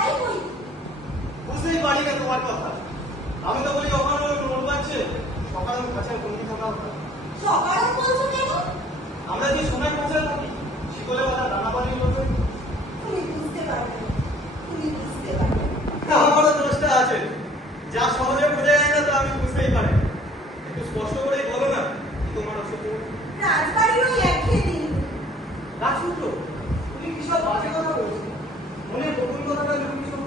তাই বলি। বুঝতেই পারি না তোমার কথা। আমি তো বলি ওখানে মন পাচ্ছে সকালে কাছে বন্দি থাকা হতো। সকালে বলছো কেন? আমরা যে সময় কাছে থাকি শিকলে বাধা রান্না বাড়ি করবে। তুমি বুঝতে পারবে না, তুমি বুঝতে পারবে না। আমারও দোষটা আছে, যা সহজে বোঝা যায় না তা আমি বুঝতেই পারি। একটু স্পষ্ট করেই বলো না কি তোমার অসুখ। রাজবাড়ির ওই একঘেয়ে দিন। রাজপুত্র, তুমি কি সব বাজে কথা বলছো? মনে গোপন কথাটা লুকিয়েছো।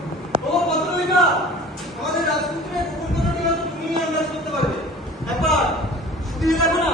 ও পত্রবিকা, আমাদের রাজপুত্রের গোপন কথাটি হয়তো তুমি আন্দাজ করতে পারবে। একবার শুনিয়ে দেখো না।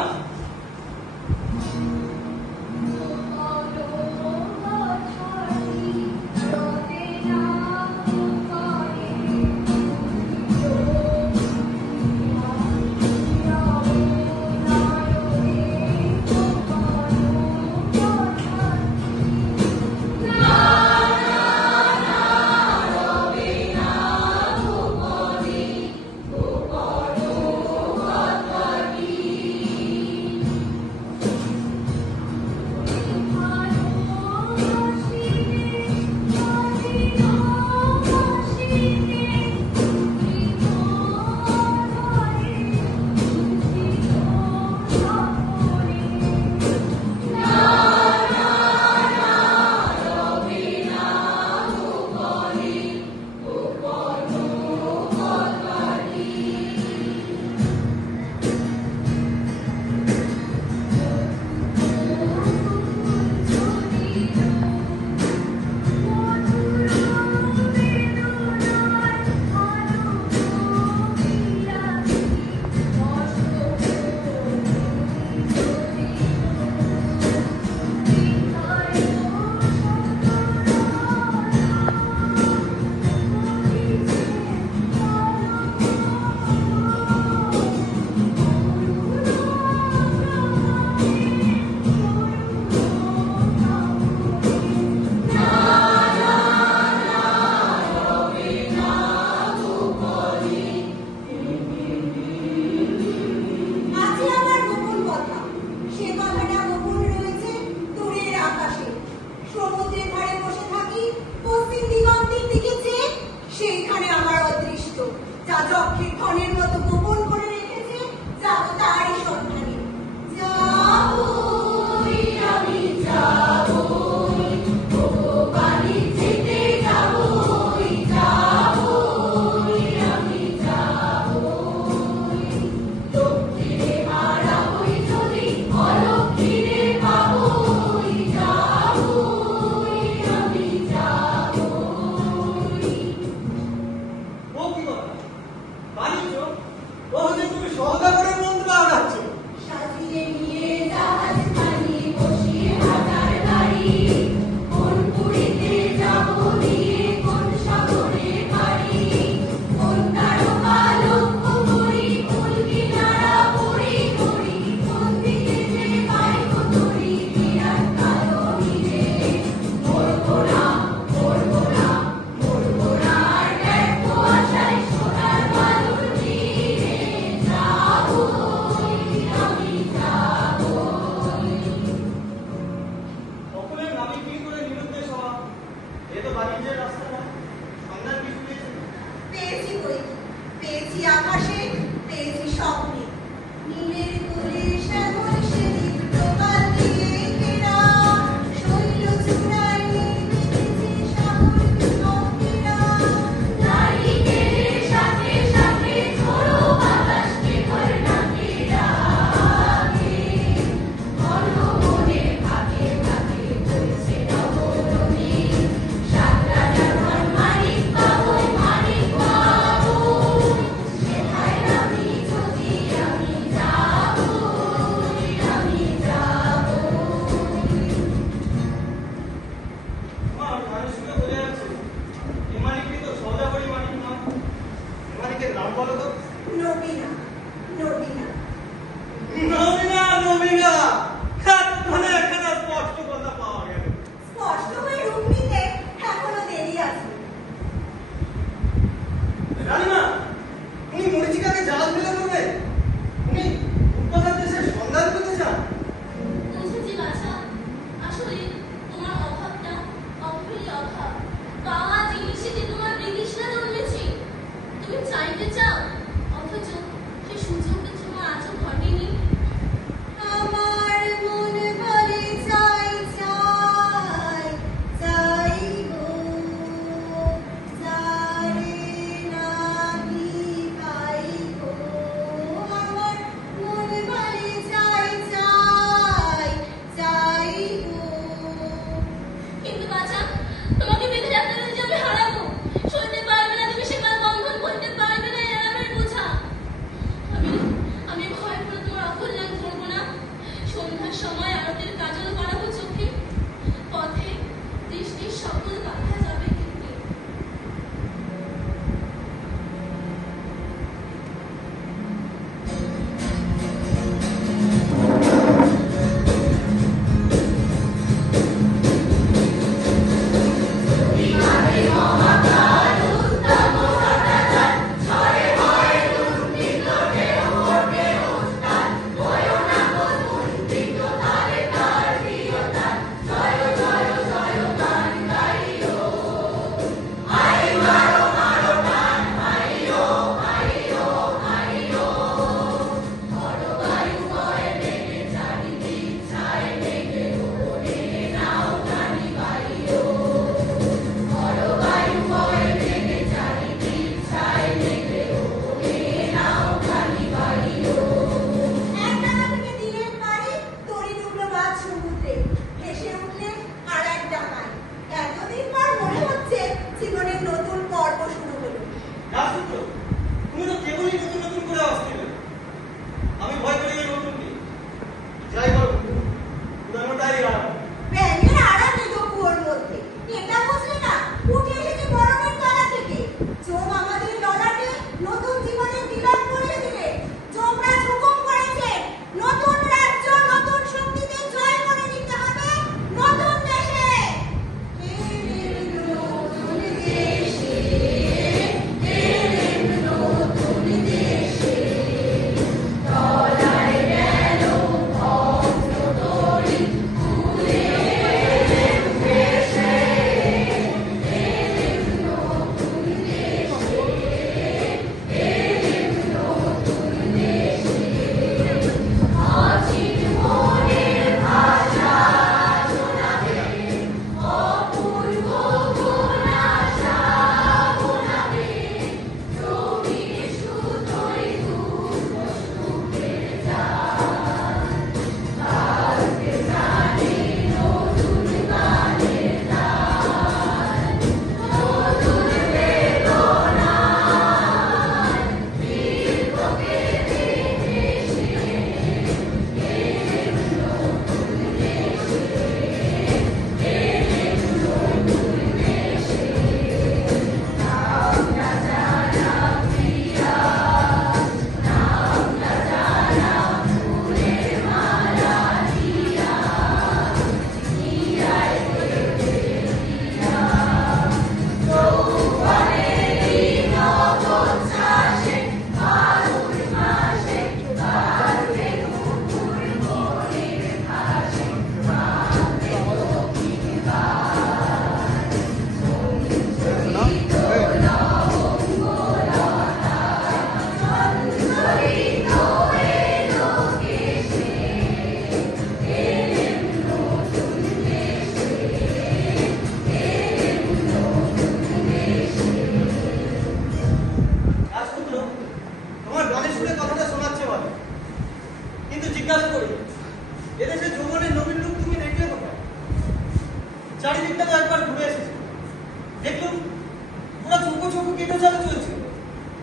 চক্ষু কেটে যাবে চলছে,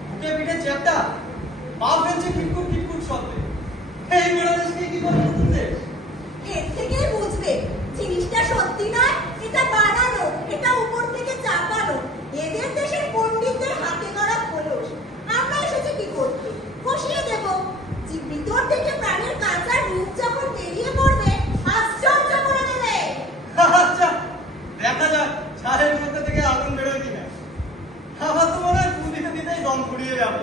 বুকে পিঠে চ্যাপটা, পা ফেলছে কিটকুট কিটকুট শব্দে। এই বাংলাদেশকে কি করে নতুন দেশ? এর থেকেই বুঝবে জিনিসটা সত্যি নয়, এটা বানানো, এটা উপর থেকে চাপানো। এদের দেশের পণ্ডিতদের হাতে গড়া খোলস। আমরা এসেছি কি করতে? বসিয়ে দেব। যে ভিতর থেকে প্রাণের কাঁচা রূপ যখন বেরিয়ে পড়বে, আশ্চর্য করে দেবে। আচ্ছা, দেখা যাক ছাদের মধ্যে থেকে আগুন বেরোয় কিনা। আমার তো মনে হয় দিতে দিতেই দম ফুরিয়ে যাবে।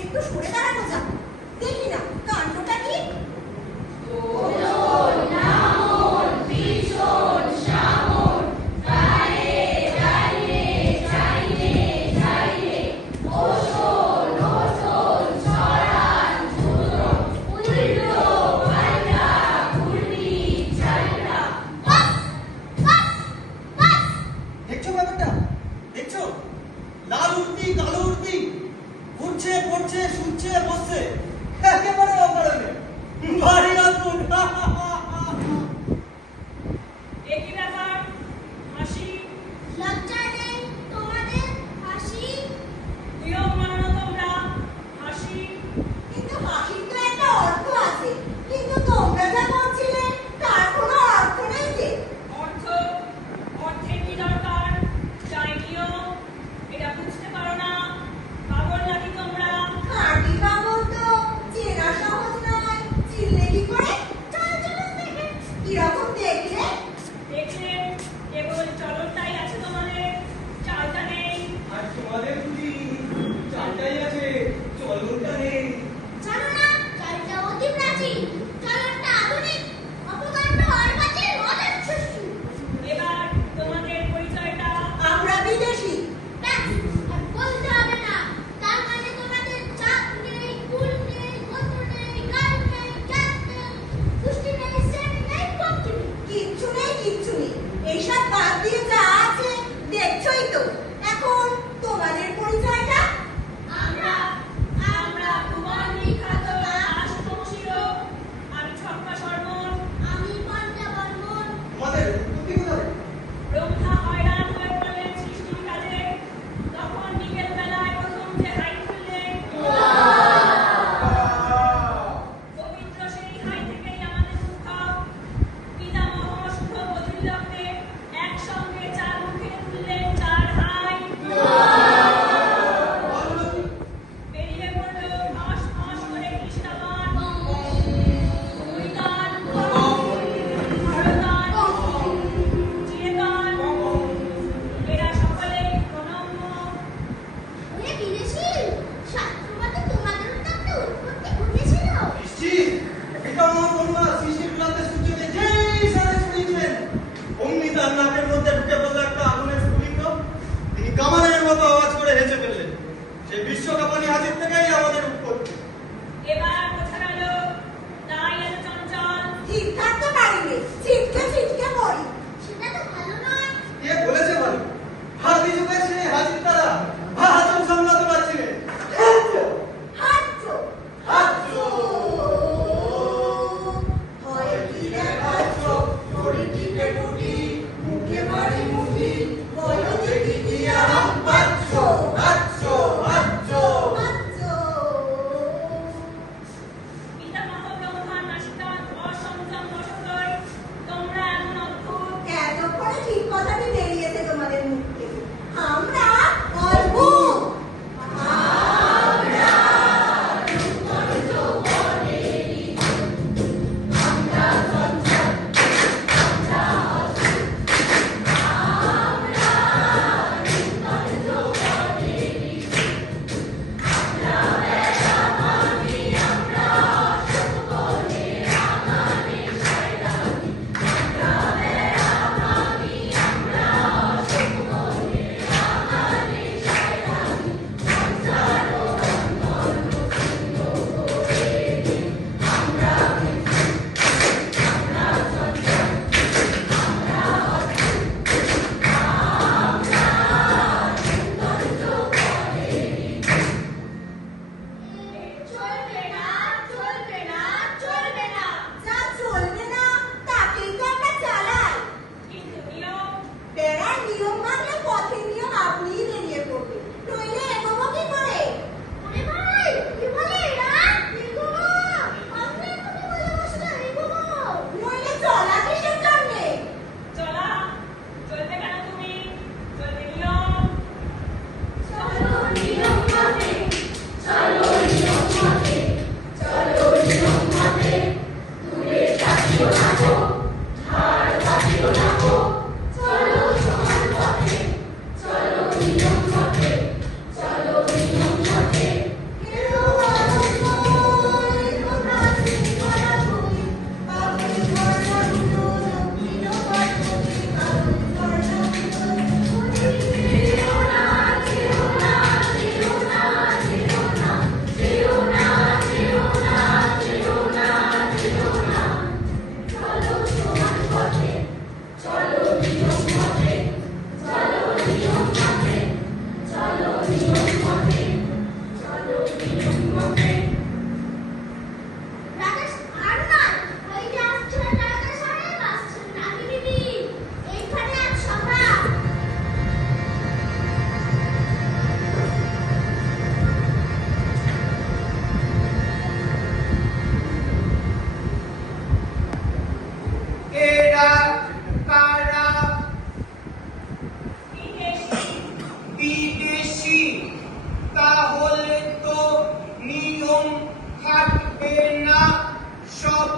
একটু সরে দাঁড়ানো যাক, দেখি না কাণ্ডটা কি। দেখছো ব্যাপারটা? দেখছো? লাল উঠতি কালো উঠতি, উঠছে পড়ছে শুচ্ছে বসছে, একেবারে অকারণে ভারী আগুন। একই ব্যাপার, হাসি লজ্জা নেই তোমাদের? হাসি? নিয়ম মানো না তোমরা, হাসি কিন্তু হাসির তো একটা অর্থ আছে, কিন্তু তোমরা যা করছিলে তার কোনো অর্থ নেই যে। অর্থ, অর্থের কি দরকার? চাই নিয়ম, এটা বুঝতে পারো না? পাগল নাকি তোমরা? খাঁটি পাগল তো চেনা সহজ নয়, চিনলে কি করে? চল চল দেখে কিরকম দেখলে? দেখলে কেবল চলনটাই আছে তোমাদের, চালটা নেই। আর তোমাদের বুঝি চালটাই আছে, চলনটা নেই। জানো না চালটা অতি প্রাচীন, চলনটা আধুনিক, অপকাণ্ড অর্বাচীন অজস্রসু। এবার তোমাদের পরিচয়টা। আমরা বিদেশি। ব্যাস, আর বলতে হবে না। তার মানে তোমাদের চাপ নেই, কুল নেই, গোত্র নেই, গান নেই, জাত নেই, গোষ্ঠী নেই, শ্রেণী নেই, পক্ষ নেই। কিচ্ছু নেই, কিচ্ছু নেই। এইসব বাদ দিয়ে যা আছে দেখছোই তো। এখন তোমাদের পরিচয়টা? আমরা আমরা কুমার বিখ্যাত রাষ্ট্রবংশীয়। আমি ছক্কা শর্মন। আমি পান্ডা বর্মন। তোমাদের উৎপত্তি কোথায়? ব্রহ্মা হয়রান হয়ে পড়লেন সৃষ্টির কাজে, তখন বিকেল বেলায় প্রথম যে হাই খুললেন, পবিত্র সেই হাই থেকেই আমাদের উদ্ভব। পিতামহ শুভ বধির লগ্নে একসঙ্গে চার মুখে তুললেন চার হাই। বলো কি? বেরিয়ে পড়ল ফস ফস করে কৃষ্ণগান, হরিগান, হরগান, চিরগান। এরা সকলেই প্রণম্য। ওরে বিদেশি, শাস্ত্রমতে তোমাদেরও তো একটা উৎপত্তি ঘটেছিল। নিশ্চিত, পিতামহ ব্রহ্মা সৃষ্টির ক্লান্তে সূর্যকে যেই সাড়ে ছড়িয়েছেন, অমনি তার নাকের মধ্যে ঢুকে পড়লো একটা আগুনের স্ফুলিঙ্গ। তিনি কামানের মতো আওয়াজ করে হেসে ফেললেন। সেই বিশ্বকাপানি হাজির থেকেই আমাদের উৎপত্তি। এবার বোঝা গেল, তাই এত চঞ্চল। ঠিক থাকতে পারিনি, ছিটকে ছিটকে পড়ি। সেটা তো ভালো নয়। কে বলেছে ভালো? হাতি যুগে ছেড়ে হাজির তারা হাজম সামলাতে পারছি না। হাঁটছো, হাঁটছো। হয় কি দেখাচ্ছ, ঘড়ি টিপে টুটি, মুখে মারি মুঠি, বলো দেখি কি আরাম পাচ্ছ। হাঁটছো, হাঁটছো। হাঁটছো।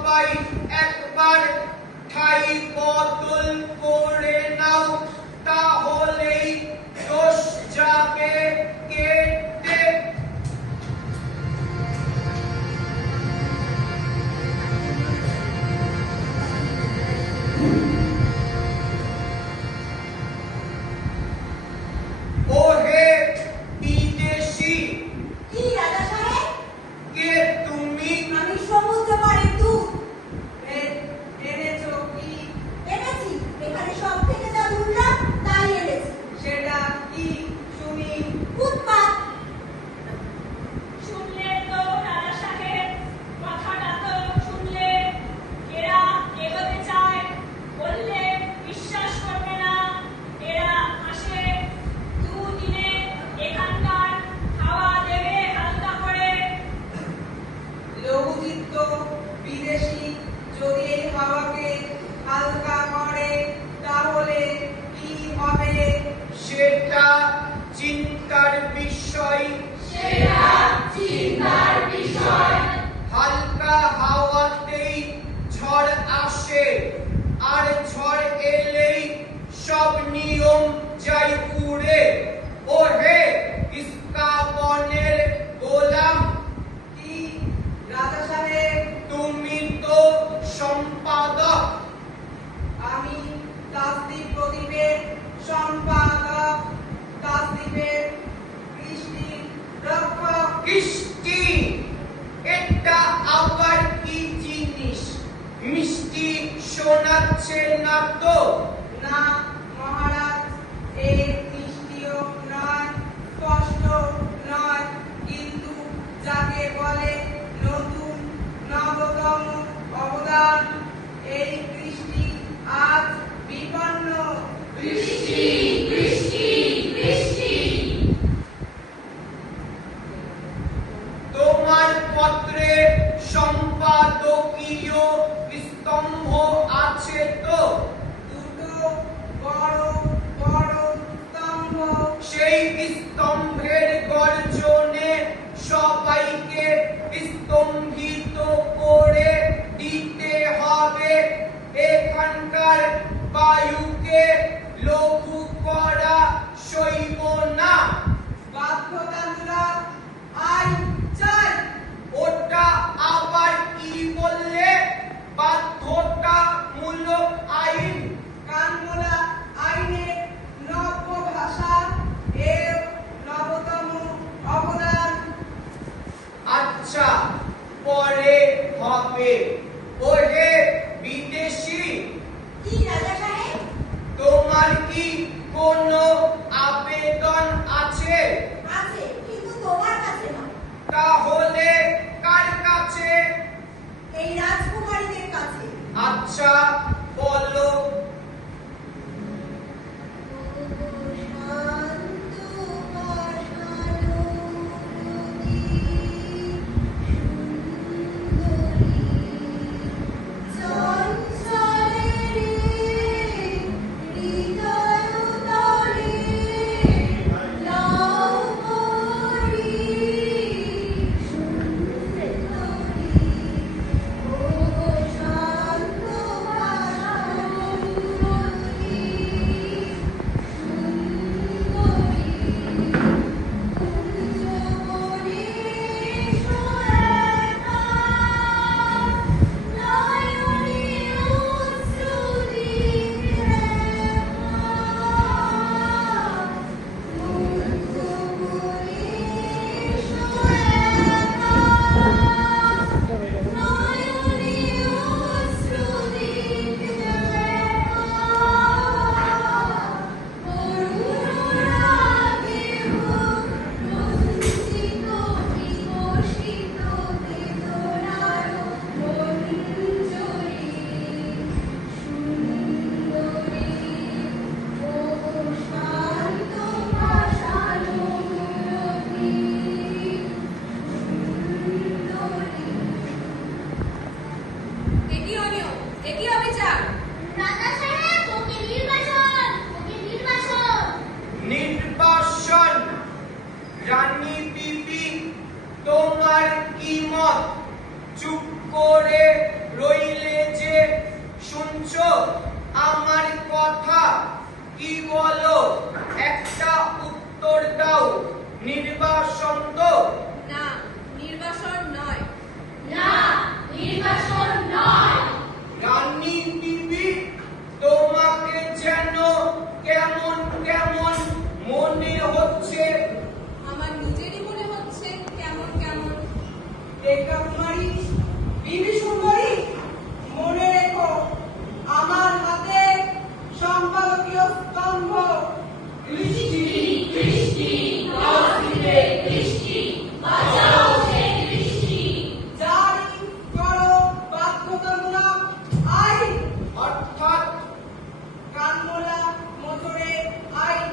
সবাই একবার ঠাই বদল করে নাও, তাহলেই দোষ যাবে কেটে। ওহে বিদেশি, কি রাজা সাহেব? কে তুমি? আমি সমুদ্র পাড়ের দূত। এনেছো কি? এনেছি, এখানে সব থেকে যা দুর্লভ তাই এনেছি। সেটা কি শুনি? উৎপাত। শুনলেন তো রাজা সাহেব, কথাটা তো শুনলেন। এরা এগোতে চায়, বললে বিশ্বাস করবে না। এরা আসে, দুদিনে এখানকার খাওয়া দেবে হালকা করে। লঘুচিত্ত বিদেশি যদি এই হাওয়াকে হালকা করে তাহলে কি হবে? সেটা চিন্তার বিষয়। হালকা হাওয়াতেই ঝড় আসে, আর ঝড় এলেই সব নিয়ম যাই উড়ে। ওহে ইস্কাবনের গোলাম, কি রাজা সাহেব? তুমি তো সম্পাদক। আমি কাজদ্বীপ প্রদীপের সম্পাদক, কাজদ্বীপের কৃষ্টি রক্ষক। কৃষ্টি, এটা আবার কি জিনিস? মিষ্টি শোনাচ্ছে না তো? না মহারাজ, এর মিষ্টিও নয়, স্পষ্ট নয়, কিন্তু যাকে বলে নতুন নবতম অবদান, এই কৃষ্টি আজ বিপন্ন। তোমার পত্রে সম্পাদকীয় স্তম্ভ আছে তো? দুটো বড় বড় স্তম্ভ। সেই স্তম্ভের গর্জনে সবাইকে স্তম্ভিত করে দিতে হবে। এখানকার বায়ুকে লঘু করা সইব না। বাধ্যতামূলক আইন চাই। ওটা আবার কি বললে? বাধ্যতামূলক আইন? কানমোলা আইনের নব্য ভাষা এর নবতম অবদান। আচ্ছা, পরে হবে। ওহে বিদেশি, কি রাজা সাহেব? তোমার কি কোনো আবেদন আছে? আছে, কিন্তু তোমার কাছে না, তাহলে কার কাছে? এই রাজকুমারীদের কাছে। আচ্ছা, বলো। তোমার কি মত? চুপ করে রই কি বলো, একটা উত্তর দাও। নির্বাসন তো? না, নির্বাসন নয়। না, নির্বাসন নয়। রানী বিবি, তোমাকে যেন কেমন কেমন মনে হচ্ছে। আমার নিজেরই মনে হচ্ছে কেমন কেমন। রেখা কুমারী, বিবি সুন্দরী, মনে রেখো আমার হাতে সম্পাদকীয় স্তম্ভ। কৃষ্টি, কৃষ্টি, নরসিংহে কৃষ্টি, বাঁচাও সেই কৃষ্টি। জারি করো বাধ্যতামূলক আইন, অর্থাৎ কানমোলা মোটরের আইন।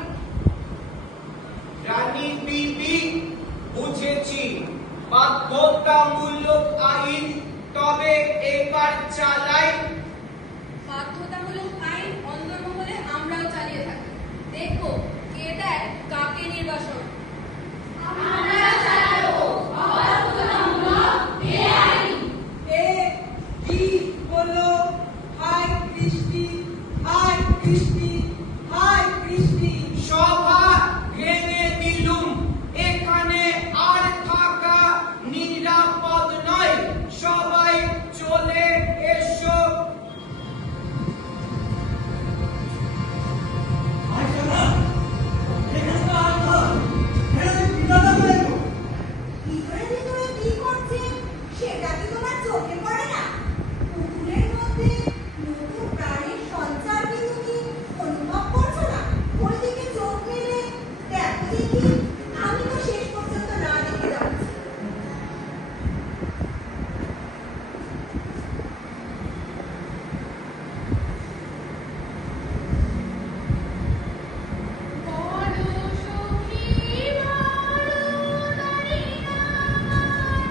রানী বিবি, বুঝেছি, বাধ্যতামূলক আইন। তবে এবার চালাই। বাধ্যতামূলক আইন অন্দরমহলে আমরাও চালিয়ে থাকি। দেখো কে দেয় কাকে নির্বাসন। আমরা চালাবো অবাধ্যতামূলক বেআইনি। এ কি হলো? হায় কৃষ্টি, হায় কৃষ্টি, হায় কৃষ্টি। সভা ভেঙে দিলুম। এখানে আর থাকা নিরাপদ নয়। সবাই চলে এসো। ভিতরে ভিতরে কি করছে সেটা কি তোমার চোখে পড়ে না? পুকুরের মধ্যে নতুন প্রাণের সঞ্চার কি তুমি অনুভব করছো না? ওইদিকে চোখ মেলে দেখো দেখি। আমি তো শেষ পর্যন্ত না দেখে যাচ্ছি। বলো সখী বলো তারি নামা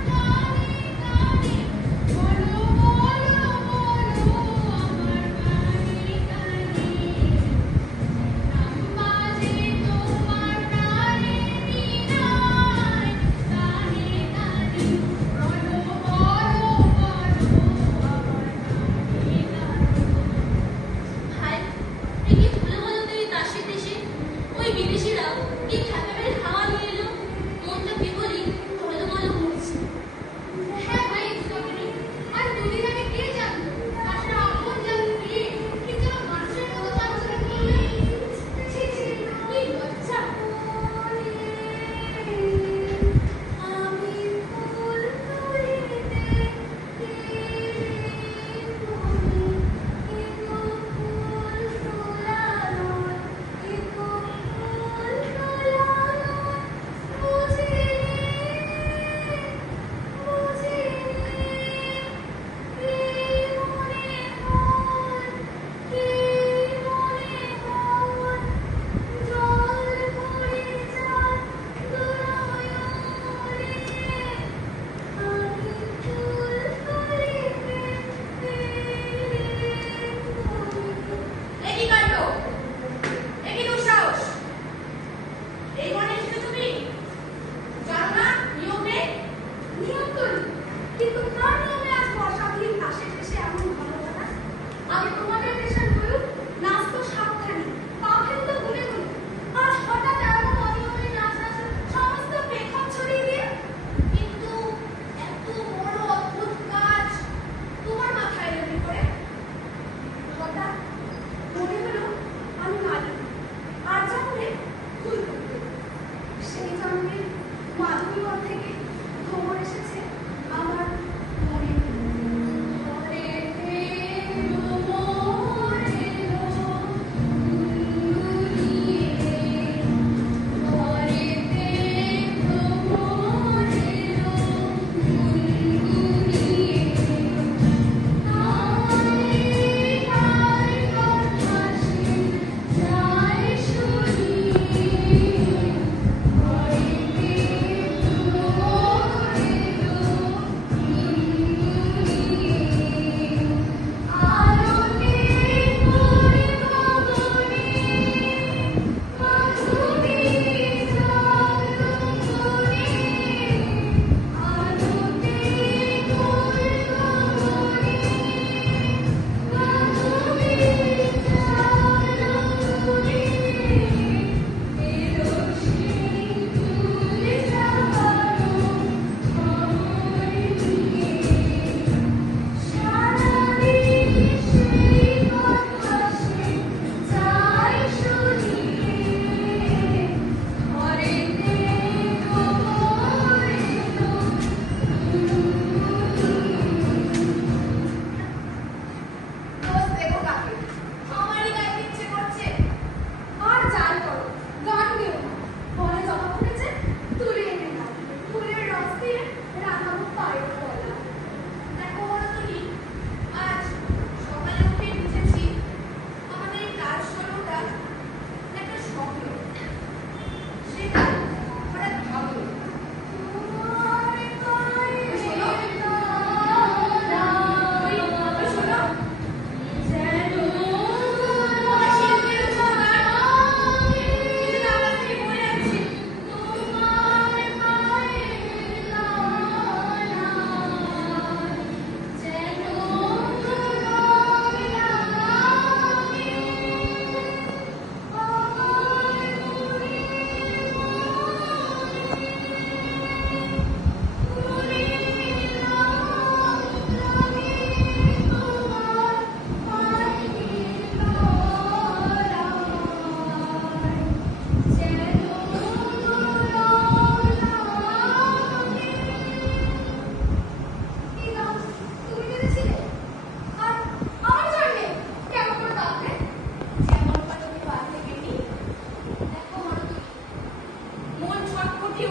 তারি তারি, বলো বলো বলো আমার কানে কানে। নাম বাজে তোমার প্রাণে নিনায়, কানে কানে, বলো বলো বলো আমার কানে কানে। হায়, এ কি ভুলে গেল তুই দাসী দেশে? ওই বিদেশিরা কি খ্যাপের হাওয়া নিয়ে এলো, মনটা বিকলি টলমল করছে। হ্যাঁ ভাই, স্ট্রবেরি, আর দুদিন আগে কে জানতো তারা আপন যাত্রী কি যেন মানুষের মতো আচরণ করবে। ছি ছি, কি লজ্জা। আমি ফুল তুলিতে একই কাণ্ড, একই দুঃসাহস। এই মনে এসেছো তুমি? জানো না নিয়ম নেই? নিয়ম তো নেই, কিন্তু কার নিয়মে আজ বর্ষাবিহীন ঘাসের দেশে এমন ভালো কথা? আগে তোমাদের দেশের বলুক, নাচ তো সাবধানী, পা ফেলতো গুনে গুনে। আজ হঠাৎ এমন অনিয়মে নাচ নাচ সমস্ত পেখম ছড়িয়ে দিয়ে। কিন্তু এত বড় অদ্ভুত কাজ তোমার মাথায় এলো কি করে? হঠাৎ মনে হলো আমি মালিক, আর জন্মে ভুল করতে। সেই জন্মের মাধবীবন থেকে খবর এসেছে আমার মনে। ঘরেতে মোরেলো গুনগুনিয়ে, ঘরেতে মোরেলো গুনগুনিয়ে। যায় শুনি, ঘরেতে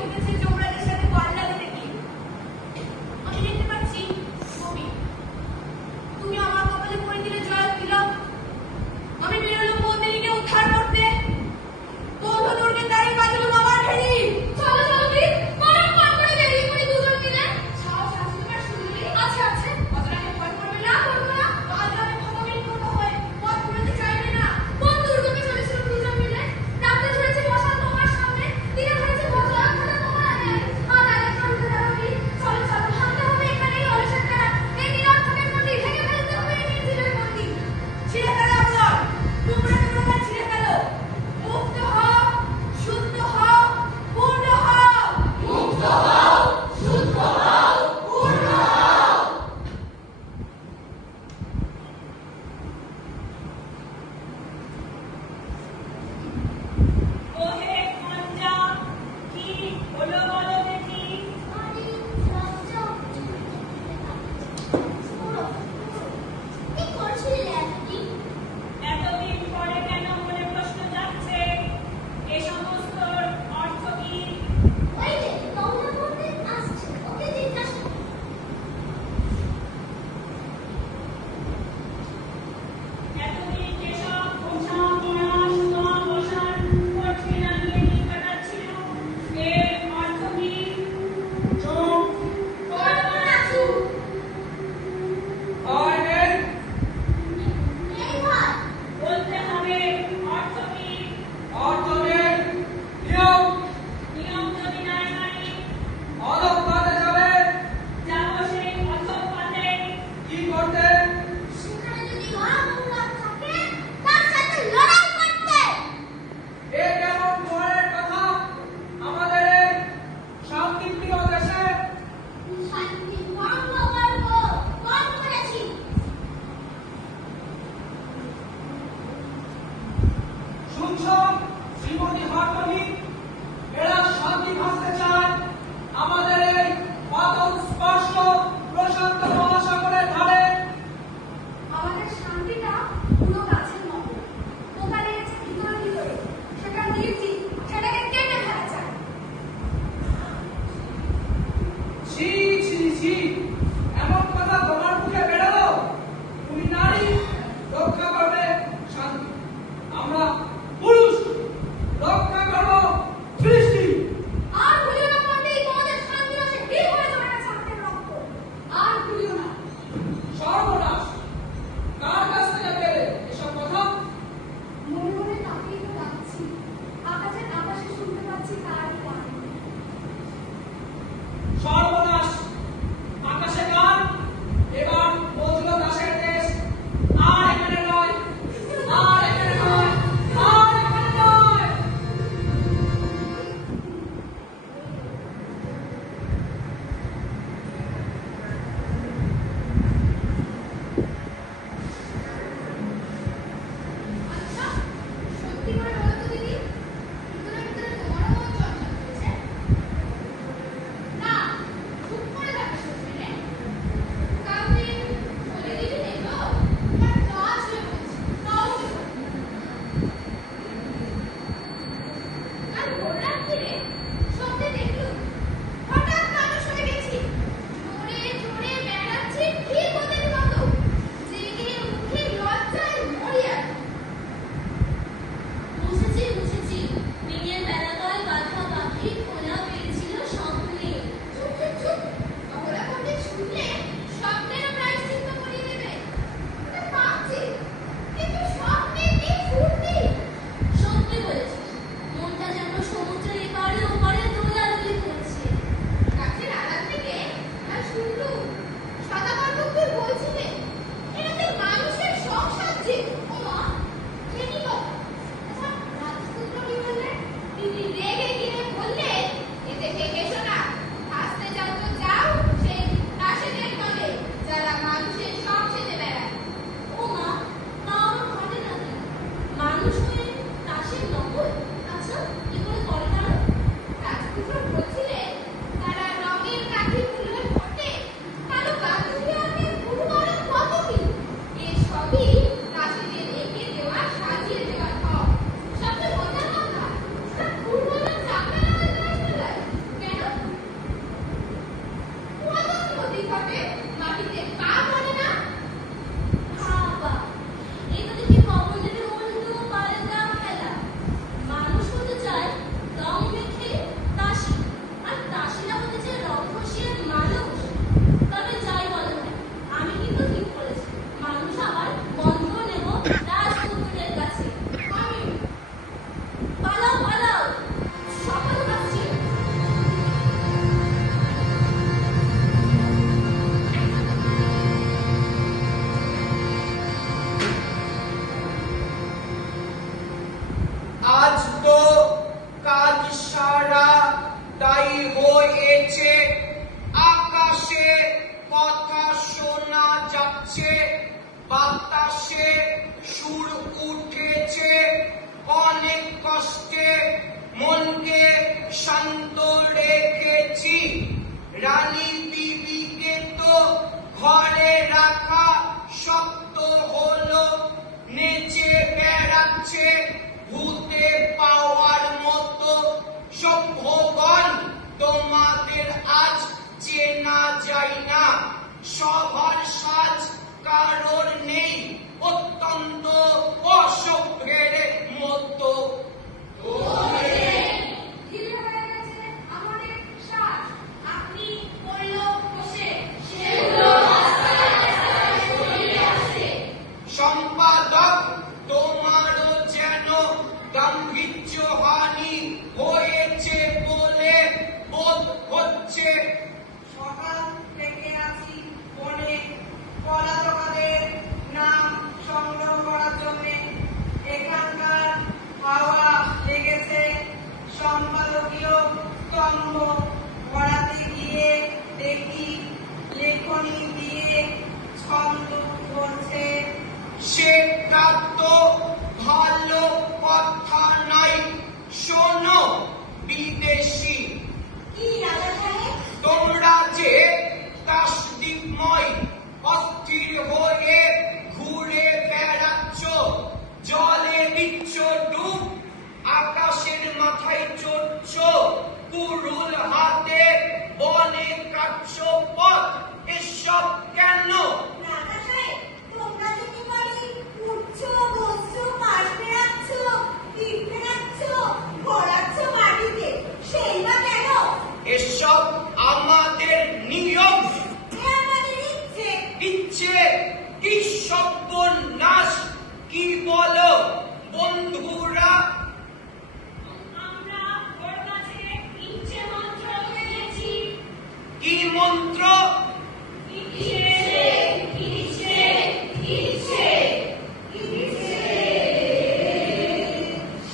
উঠেছে যুবরাজের সাথে পাল্লা দিতে গিয়ে। আমি দেখতে পাচ্ছি ছবি। তুমি আমার কপালে পড়ে দিলে জয় তিলক। আমি বেরোলাম মন্দিরকে উদ্ধার করতে। বৌদ্ধ দুর্গের দ্বারে বাজলাম আমার ঢেলি। চলো চলো বীর, পরম পার করে বেরিয়ে পড়ি দুজন মিলে। সাহস আছে তোমার সুন্দরী? আছে আছে। অতটাকে ভয় করবে না, করবো না। আজ আমি ক্ষতবিক্ষত হয়ে পথ ঘুরতে চাইবে না। কোন দুর্গমে চলেছিল দুজন মিলে? রাতে ধরেছে মশাল তোমার সামনে, দিনে ধরেছে বজ্র তোমার আগে। আর আরেকটা উঠে দাঁড়াও বীর। চলো চলো, ভাঙতে হবে এখানেই অলসের দ্বারা। এই নিরর্থকের মন্দির ভেঙে ফেলতে হবে, এই নির্জীবের মন্দির। ছিঁড়ে ফেলো আপনার, টুকরা টুকরা ছিঁড়ে ফেলো। মুক্ত হও, শুদ্ধ হও, পূর্ণ হও। মুক্ত হও, শুদ্ধ হও, পূর্ণ হও। ওহে মঞ্জা, কি হলো বলো দেখি। আরে লজ্জা পুরো কি করছিলে এতদিন? এতদিন পরে কেন মনে প্রশ্ন যাচ্ছে? এ সমস্ত অর্থ কি? ওই যে গঙ্গা পণ্ডিত আসছে, ওকে জিজ্ঞাসা করো। এতদিন যেসব ঘোষা পড়াশ মহাবসান কঠিন নিয়ে দিন কাটাচ্ছিল, এর অর্থ কি? চুপ। করবো না চুপ। আর নেই। এই ভাই, বলতে হবে অর্থ কি? অর্থ নেই। নিয়ম। নিয়ম যদি নাই মানি, অধঃপাতে যাবে। যাবো সেই অধঃপাতে। কি করতে? সেখানে যদি মহামূল্য থাকে, তার সাথে লড়াই করতে। এ কেমন পরের কথা? আমাদের এই শান্তিপ্রিয় দেশে শান্তি ভঙ্গ করবো, কম করেছি। শুনছ শ্রীমতী হাটনি, এরা শান্তি ভাসতে চায় আমাদের এই পাতল স্পর্শ প্রশান্ত মহাসাগরের ধারে। আমাদের শান্তিটা পুরো গাছের মতো পোকা লেগেছে ভিতরে ভিতরে, সেটা দিয়েছি, সেটাকে কেটে ফেলা চাই। ছি ছি ছি, এমন কথা তোমার মুখে বেরোলো? তুমি নারী, রক্ষা করবে শান্তি। আমরা পুরুষ, রক্ষা করবো সৃষ্টি। আর ভুলিও না পণ্ডিত, তোমাদের শান্তি রসে ভিড় হয়ে যাবে না ছাত্রের রক্ত। আর ভুলিও না। সর্বনাশ! কার কাছ থেকে পেলে এসব কথা? মনে মনে তাকেই তো ডাকছি, আকাশে শুনতে পাচ্ছি তার গান। সর্বনাশ! আকাশ হয়েছে, আকাশে কথা শোনা যাচ্ছে, বাতাসে সুর উঠেছে, অনেক কষ্টে মনকে শান্ত রেখেছি। রানী বিবিকে তো ঘরে রাখা শক্ত হলো, নেচে বেড়াচ্ছে ভূতে পাওয়ার মতো। সভ্যগণ, তোমাদের আজ চেনা যায় না, সবার সাজ কারোর নেই, অত্যন্ত অসভ্যের মতো। ধীরে হয়ে গেছে আমাদের শ্বাস, আপনি পড়ল বসে, সেগুলো সম্পাদক, তোমারও যেন গাম্ভীর্য হানি হয়েছে বলে বোধ হচ্ছে। সকাল থেকে আছি বনে পলাতকাদের নাম সংগ্রহ করার জন্য। এখানকার হাওয়া লেগেছে সম্পাদকীয় স্তম্ভ পড়াতে গিয়ে দেখি লেখনী দিয়ে ছন্দ করছে। সেটা তো ভালো কথা নাই। শোনো বিদেশি, কি রাজা সাহেব? তোমরা যে তাসদিকময় অস্থির হয়ে ঘুরে বেড়াচ্ছ, জলে দিচ্ছ ডুব, আকাশের মাথায় চড়ছ, কুড়ুল হাতে বনে কাটছ পথ, এসব কেন? রাজা সাহেব, তোমরা যদি বলি উঠছো, বসছো, পাশ ফেরাচ্ছ, পিঠ ফেরাচ্ছ, ঘোরাচ্ছ মাটিতে, সেই বা কেন? এসব আমাদের নিয়ম। এ আমাদের ইচ্ছে। ইচ্ছে কি সর্বনাশ! কি বলো বন্ধুরা? আমরা ওর কাছে ইচ্ছে মন্ত্র পেয়েছি। কি মন্ত্র? ইচ্ছে, ইচ্ছে, ইচ্ছে, ইচ্ছে।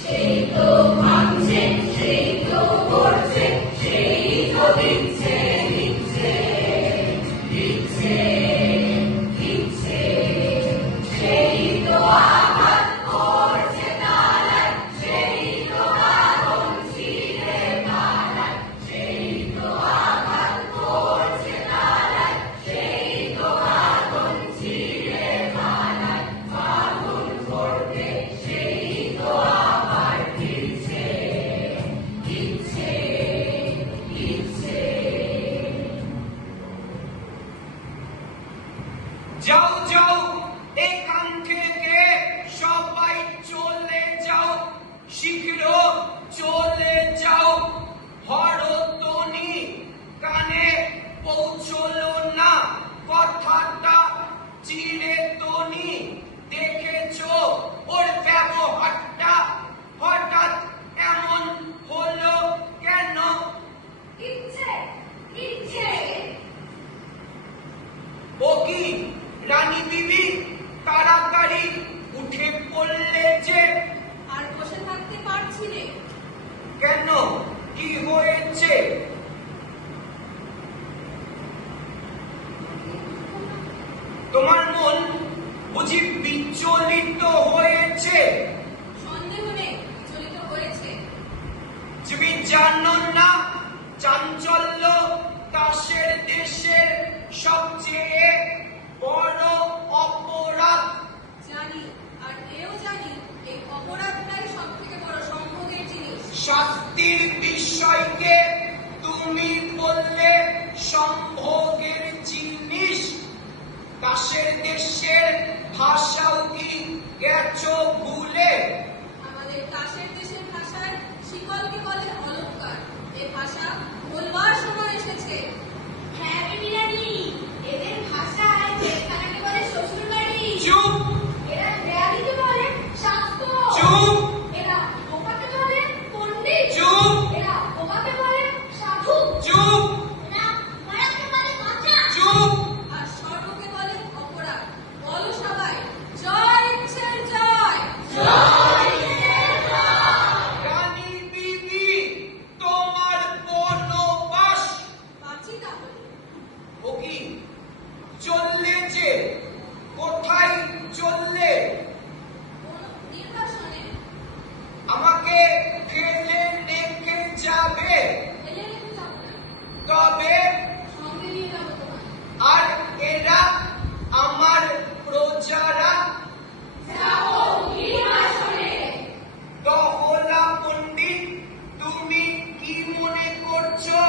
সেই তো ভাবছে, সেই তো করছে, সেই তো দিচ্ছে, দিচ্ছে, দিচ্ছে, দিচ্ছে। সেই তো আঘাত করছে তালায়, সেই তো আগুন ছিঁড়ে পালায়, সেই তো আঘাত করছে তালায়, সেই তো আগুন ছিঁড়ে পালায়, আগুন করতে সেই তো আবার দিচ্ছে, দিচ্ছে, দিচ্ছে। যাও যাও, এখান থেকে সবাই চলে যাও, শীঘ্র চলে যাও। হরতনি কানে পৌঁছলো না কথাটা, চিরতনি দেখেছ ওর ব্যবহারটা, হঠাৎ এমন হলো কেন? ইচ্ছে, ইচ্ছে। ও কি রানী বিবি, তাড়াতাড়ি উঠে পড়লে যে? আর বসে থাকতে পারছি নে। কেন, কি হয়েছে? তোমার মন বুঝি বিচলিত হয়েছে? সন্দেহ নেই, বিচলিত হয়েছে। তুমি জানো না, চাঞ্চল্য তাসের দেশের সবচেয়ে বড় অপরাধ। জানি, আর এও জানি এই অপরাধটাই সব থেকে বড় সম্ভোগের জিনিস। শাস্তির বিষয়কে তুমি বললে সম্ভোগের জিনিস। তাসের দেশের ভাষাও কি গেছো ভুলে? আমাদের তাসের দেশের ভাষায় শিকলকে বলে অলংকার। এ ভাষা বলবার সময় এসেছে। হ্যাঁ বিবিরানি, এদের ভাষায় জেলখানাকে বলে শ্বশুরবাড়ি। চুপ! এরা দেয়ালিকে বলে শাস্ত্র। চুপ! এরা বোকাকে বলে পণ্ডিত। চুপ! এরা বোকাকে বলে সাধু। চুপ! না, মারাকে বলে বাঁচা। চুপ! আর স্বর্গকে বলে অপরাধ। বলো সবাই, জয় ইচ্ছের জয়। রানী বিবি, তোমার করছো